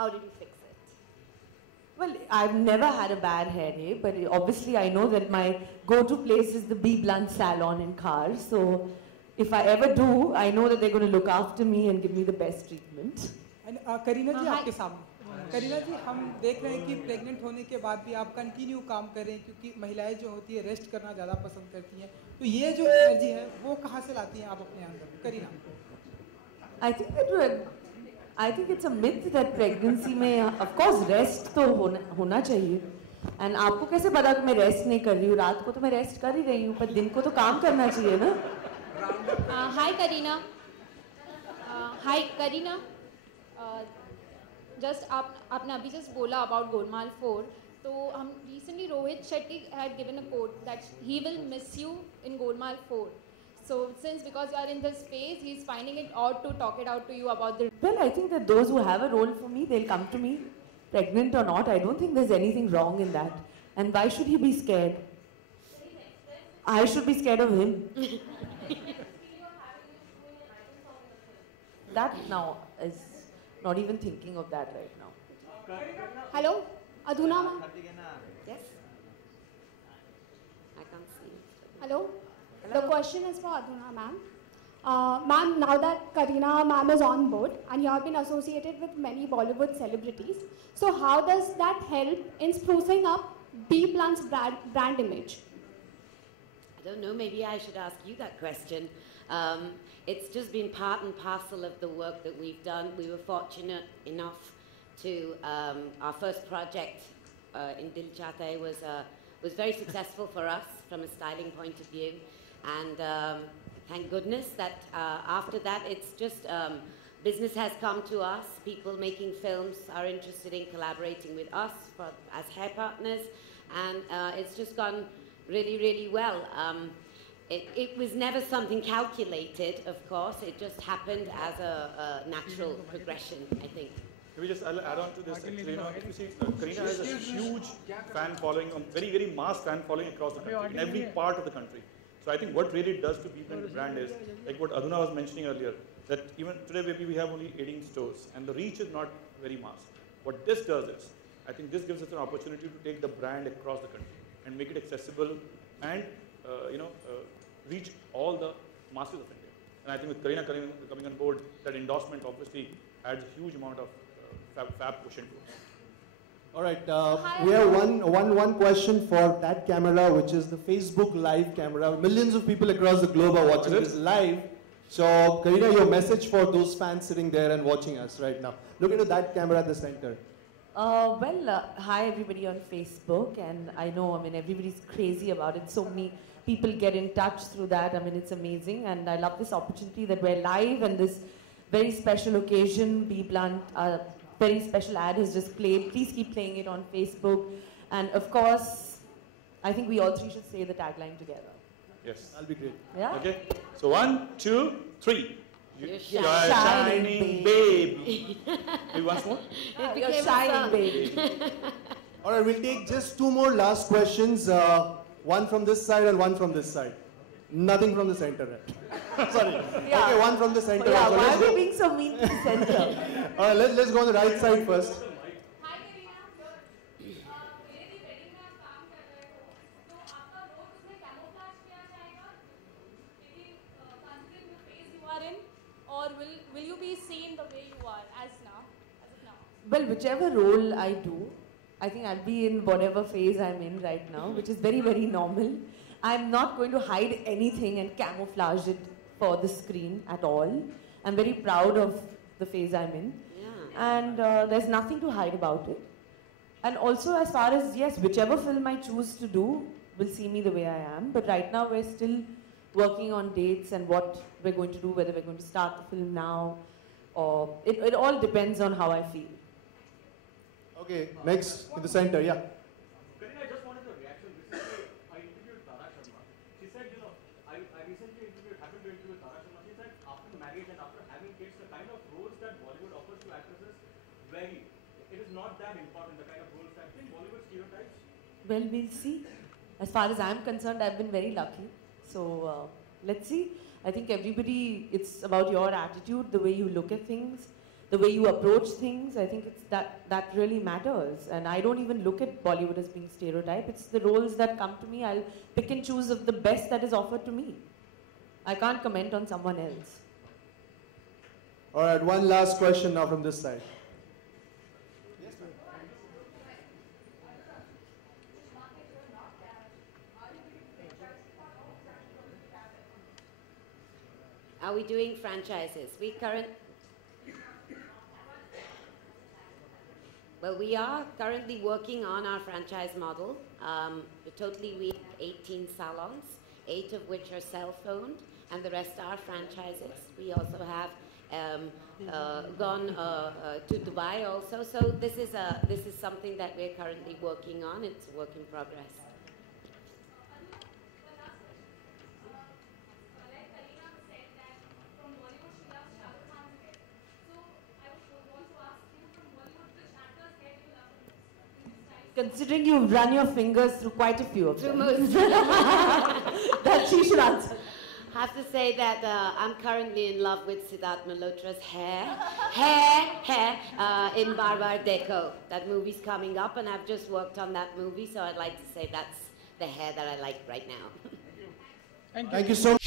how did you fix it? Well, I've never had a bad hair day, but obviously I know that my go-to place is the B Blunt salon in Cars. So if I ever do, I know that they're going to look after me and give me the best treatment. And Kareena जी आपके सामने करीना जी हम देख रहे हैं कि pregnant होने के बाद भी आप कंटिन्यू काम कर रहे हैं क्योंकि महिलाएं जो होती है रेस्ट करना ज़्यादा पसंद करती हैं तो ये जो एनर्जी है वो कहाँ से लाती हैं आप अपने अंदर Kareena I think it's a myth that pregnancy में of course rest तो होना चाहिए and आपको कैसे पता कि मैं रेस्ट नहीं कर रही हूँ रात को तो मैं रेस्ट कर ही रही हूँ पर दिन को तो काम करना चाहिए ना Hi Kareena. Hi Kareena. Just आपने अभी just बोला about Golmaal 4 तो हम recently Rohit Shetty had given a quote that he will miss you in Golmaal 4. So since because you are in this space, he's finding it odd to talk it out to you about the. Well, I think that those who have a role for me, they'll come to me, pregnant or not. I don't think there's anything wrong in that. And why should he be scared? I should be scared of him. That now is not even thinking of that right now. Hello, Adhuna ma'am. Yes? I can't see. Hello. The question is for Adhuna ma'am. Ma'am, now that Kareena ma'am is on board and you have been associated with many Bollywood celebrities, so how does that help in sprucing up B Blunt's brand image? I don't know, maybe I should ask you that question. It's just been part and parcel of the work that we've done. We were fortunate enough to, our first project in Dil Chahta was very successful for us from a styling point of view. And thank goodness that after that, it's just business has come to us. People making films are interested in collaborating with us as hair partners. And it's just gone really, really well. It was never something calculated, of course. It just happened as a natural progression, I think. I'll add on to this. Actually, you know, if you see, Kareena has a huge fan following, very, very mass fan following across the country, in every part of the country. So I think what really does to people in the brand is, like what Adhuna was mentioning earlier, that even today maybe we have only 18 stores and the reach is not very mass. What this does is, I think this gives us an opportunity to take the brand across the country and make it accessible and, reach all the masses of India. And I think with Kareena coming on board, that endorsement obviously adds a huge amount of fab push into it. All right, we have one question for that camera, which is the Facebook Live camera. Millions of people across the globe are watching this live. So, Kareena, your message for those fans sitting there and watching us right now. Look into that camera at the center. Hi everybody on Facebook, and I know, everybody's crazy about it. So many people get in touch through that. It's amazing, and I love this opportunity that we're live and this very special occasion, B Blunt, very special ad has just played. Please keep playing it on Facebook. And of course, I think we all three should say the tagline together. Yes. That'll be great. Yeah? Okay. So 1, 2, 3. You're shining baby. Maybe once more? You're shining baby. All right, we'll take just 2 more last questions. One from this side and one from this side. Nothing from the center, right? Sorry. Yeah. Okay, one from the center. Yeah, so why are we being so mean to the center? All right, let's go on the right side first. Hi Kareena. मेरी wedding में आप काम कर रहे हो, तो आपका role उसमें camouflage किया जाएगा? Considering the phase you are in, or will you be seen the way you are as of now? Well, whichever role I do, I think I'll be in whatever phase I'm in right now, which is very, very normal. I'm not going to hide anything and camouflage it for the screen at all. I'm very proud of the phase I'm in. Yeah. And there's nothing to hide about it. And also as far as, yes, whichever film I choose to do will see me the way I am. But right now we're still working on dates and what we're going to do, whether we're going to start the film now, or it all depends on how I feel. Okay, next in the center, yeah. Kareena, I just wanted a reaction. Recently, I interviewed Tara Sharma. She said, I recently happened to interview Tara Sharma. She said, after marriage and after having kids, the kind of roles that Bollywood offers to actresses vary. It is not that important, the kind of roles that Bollywood stereotypes. Well, we'll see. As far as I'm concerned, I've been very lucky. So, let's see. I think everybody, it's about your attitude, the way you look at things. the way you approach things. I think it's that really matters. And I don't even look at Bollywood as being stereotyped. It's the roles that come to me. I'll pick and choose of the best that is offered to me. I can't comment on someone else. All right, one last question now from this side. Are we doing franchises? Well, we are currently working on our franchise model. Totally, we have 18 salons, 8 of which are self-owned, and the rest are franchises. We also have gone to Dubai also. So this is something that we're currently working on. It's a work in progress. Considering you've run your fingers through quite a few of them. Most. That she should answer. I have to say that I'm currently in love with Siddharth Malhotra's hair in Barbar Deco. That movie's coming up, and I've just worked on that movie, so I'd like to say that's the hair that I like right now. Thank you. Thank you so much.